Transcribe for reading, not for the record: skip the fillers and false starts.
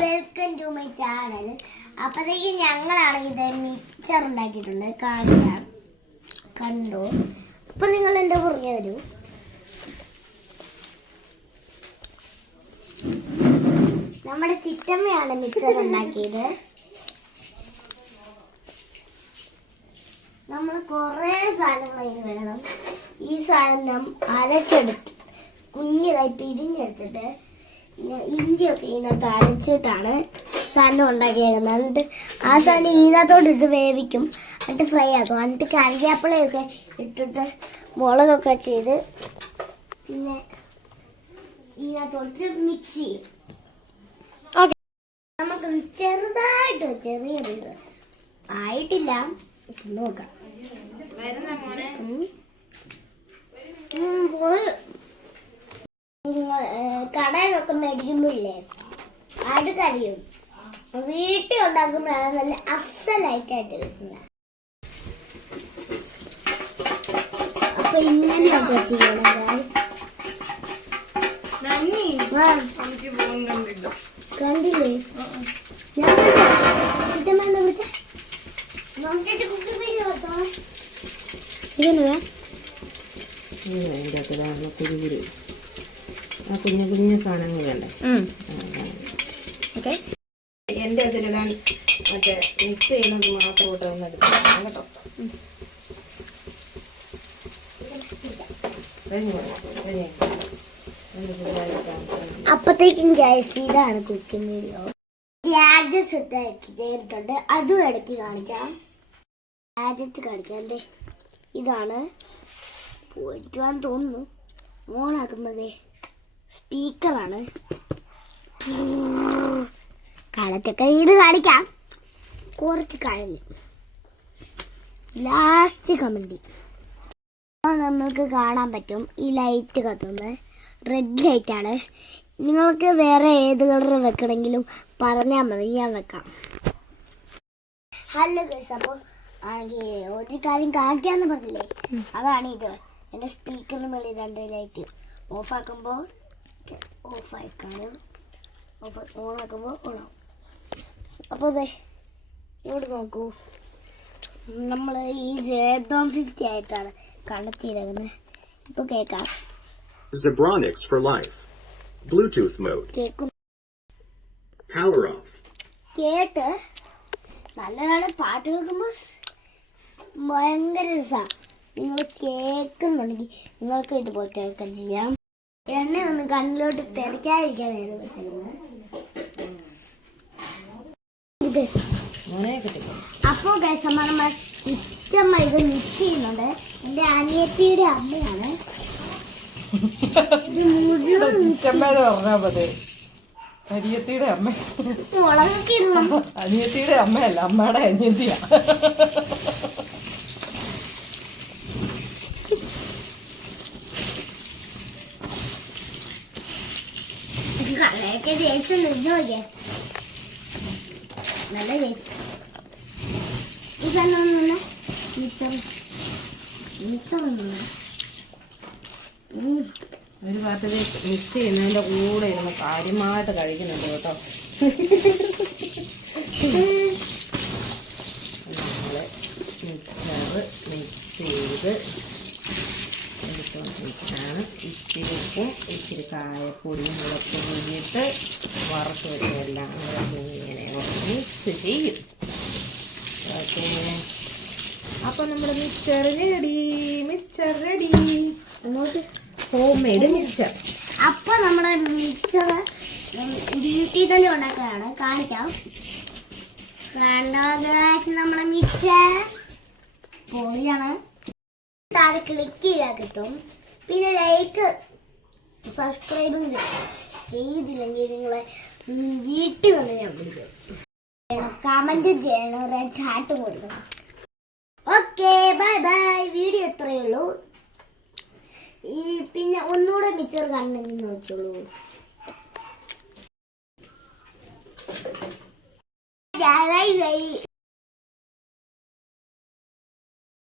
Welcome to my channel. അപ്പോഴത്തേക്ക് ഞങ്ങളാണെങ്കിൽ ഇത് mixer ഉണ്ടാക്കിയിട്ടുണ്ട്, കാണിക്കാം, കണ്ടോ? അപ്പൊ നിങ്ങൾ എന്താ പറഞ്ഞു തരൂ. നമ്മുടെ ചിറ്റമ്മയാണ് മിക്സർ ഉണ്ടാക്കിയത്. നമ്മൾ കുറേ സാധനങ്ങൾ അതിന് വേണം. ഈ സാധനം അരച്ചെടുത്ത് കുഞ്ഞിതായി പിരിഞ്ഞെടുത്തിട്ട് ഇഞ്ചിയൊക്കെ ഇതിനകത്ത് അരച്ചിട്ടാണ് സാധനം ഉണ്ടാക്കിയേക്കുന്നത്. എന്നിട്ട് ആ സാധനം ഇതിനകത്തോട്ടിട്ട് വേവിക്കും, എന്നിട്ട് ഫ്രൈ ആക്കും, എന്നിട്ട് കരിയാപ്പിളയൊക്കെ ഇട്ടിട്ട് മുളകൊക്കെ ചെയ്ത് പിന്നെ ഇതിനകത്തോട്ട് മിക്സ് ചെയ്യും. ഓക്കെ, നമുക്ക് ചെറുതായിട്ട് ചെറിയത് ആയിട്ടില്ല, നോക്കാം. കടയിലൊക്കെ മേടിക്കുമ്പോഴില്ലേ അത് കരിയും. വീട്ടിൽ ഉണ്ടാക്കുമ്പോഴാണ് നല്ല അസലായിട്ടായിട്ട് കിട്ടുന്നത്. അപ്പൊ ഇങ്ങനെയൊക്കെ ചെയ്യണം. കണ്ടില്ലേ? ഇതെന്നതാ? കുരുകുരു ആ കുഞ്ഞു കുഞ്ഞു സാധനങ്ങൾ വേണ്ടേ? എൻ്റെ അതിലിടാൻ മറ്റേ മിക്സ് ചെയ്യുന്നത് മാത്രം ഇട്ട് ഒന്ന് എടുക്കാം കേട്ടോ. അപ്പത്തേക്കും ഗ്യാസ് ഇതാണ് കുക്കിംഗ് വീഡിയോ. ഗാഡ്ജറ്റ്സ് ചേർത്തിട്ടുണ്ട്, അതും ഇടയ്ക്ക് കാണിക്കാം. ഗാഡ്ജറ്റ് കാണിക്കാം. ഇതാണ് പോയിട്ടുവാൻ തോന്നുന്നു. ഓണാക്കുമ്പോഴേ സ്പീക്കറാണ്. കളറ്റൊക്കെ ഇത് കാണിക്കാം. കുറച്ച് കഴിഞ്ഞ് ലാസ്റ്റ് കമൻറ്റ് നമ്മൾക്ക് കാണാൻ പറ്റും. ഈ ലൈറ്റ് കത്തുന്നത് റെഡ് ലൈറ്റാണ്. നിങ്ങൾക്ക് വേറെ ഏത് കളർ വെക്കണമെങ്കിലും പറഞ്ഞാൽ മതി, ഞാൻ വെക്കാം. ഹലോ ഗൈസ്, അപ്പോൾ ആണെങ്കിൽ ഒരു കാര്യം കാണിക്കാന്ന് പറഞ്ഞില്ലേ, അതാണ് ഇത്. എൻ്റെ സ്പീക്കറിന് മേളിൽ 2 ലൈറ്റ് ഓഫാക്കുമ്പോൾ ഓഫായിക്കാണ്, ഓണാക്കുമ്പോൾ ഓണാവും. അപ്പോൾ അതെ ഇവിടെ നോക്കൂ, നമ്മൾ ഈ Z150 ആയിട്ടാണ് കണ്ടെത്തിയിരിക്കുന്നത്. ഇപ്പോൾ കേൾക്കാം. Zebronics for life. Bluetooth mode. കേൾക്കും. Power off. കേട്ട് നല്ലതാണ്. പാട്ട് കേൾക്കുമ്പോൾ ഭയങ്കര രസമാണ്. നിങ്ങൾ കേൾക്കുന്നുണ്ടെങ്കിൽ നിങ്ങൾക്ക് ഇതുപോലെ കേൾക്കാൻ ചെയ്യാം. എണ്ണ ഒന്ന് കണ്ണിലോട്ട് തിരക്കാതിരിക്കാൻ പറ്റുന്നത് ഇത്. അപ്പോൾ ഗൈസ്, നമ്മൾ ഇഷ്ടമ്മ ഇത് മിക്സ് ചെയ്യുന്നുണ്ട്. എൻ്റെ അനിയത്തിയുടെ അമ്മയാണ് ഇത് മുഴുവൻ. അനിയത്തിയുടെ അമ്മ, മുളകൊക്കെ ഇടണം. അനിയത്തിയുടെ അമ്മയല്ല, അമ്മയുടെ അനിയത്തിയാ. കളയൊക്കെ ടേസ്റ്റ് നോക്കിയേ, നല്ല ടേസ്റ്റ്. ഈ സാധനം മിക്സറൊന്നും ഒരു ഭാഗത്ത് മിക്സ് ചെയ്യുന്നതിൻ്റെ കൂടെ ഇരുന്ന് കാര്യമായിട്ട് കഴിക്കുന്നുണ്ട് കേട്ടോ. നമ്മൾ മിക്സർ മിക്സ് ചെയ്ത് എടുത്തോണ്ടിരിക്കുകയാണ്. ഇച്ചിരി ഉപ്പും ഇച്ചിരി കായപ്പൊടിയും മുളക് പൊടിയിട്ട് വറുത്ത് വെച്ചതെല്ലാം ഇങ്ങനെ മിക്സ് ചെയ്യും. ഓക്കെ, അപ്പോൾ നമ്മുടെ മിക്സർ റെഡി. അങ്ങോട്ട് ഹോം മെയ്ഡ് മിക്സർ. അപ്പൊ നമ്മുടെ മിക്സർ വീട്ടിൽ തന്നെ ഉണ്ടാക്കാനാണ്, കാണിക്കാം. നമ്മുടെ മിക്സർ പൊളിയാണ്. താഴെ ക്ലിക്ക് ചെയ്താൽ കിട്ടും. പിന്നെ ലൈക്ക് സബ്സ്ക്രൈബും കിട്ടും. ചെയ്തില്ലെങ്കിൽ നിങ്ങളെ വീട്ടിൽ വന്ന് ഞാൻ വിളിക്കും. കമന്റ് ചെയ്യണം, റെഡ് ഹാർട്ട് കൊടുക്കണം. Okay, bye bye. വീഡിയോ ഇത്രയേ ഉള്ളൂ. ഈ പിന്നെ ഒന്നുകൂടെ മിക്സർ കാണണമെങ്കിൽ നോക്കിയോളൂ. Bye bye.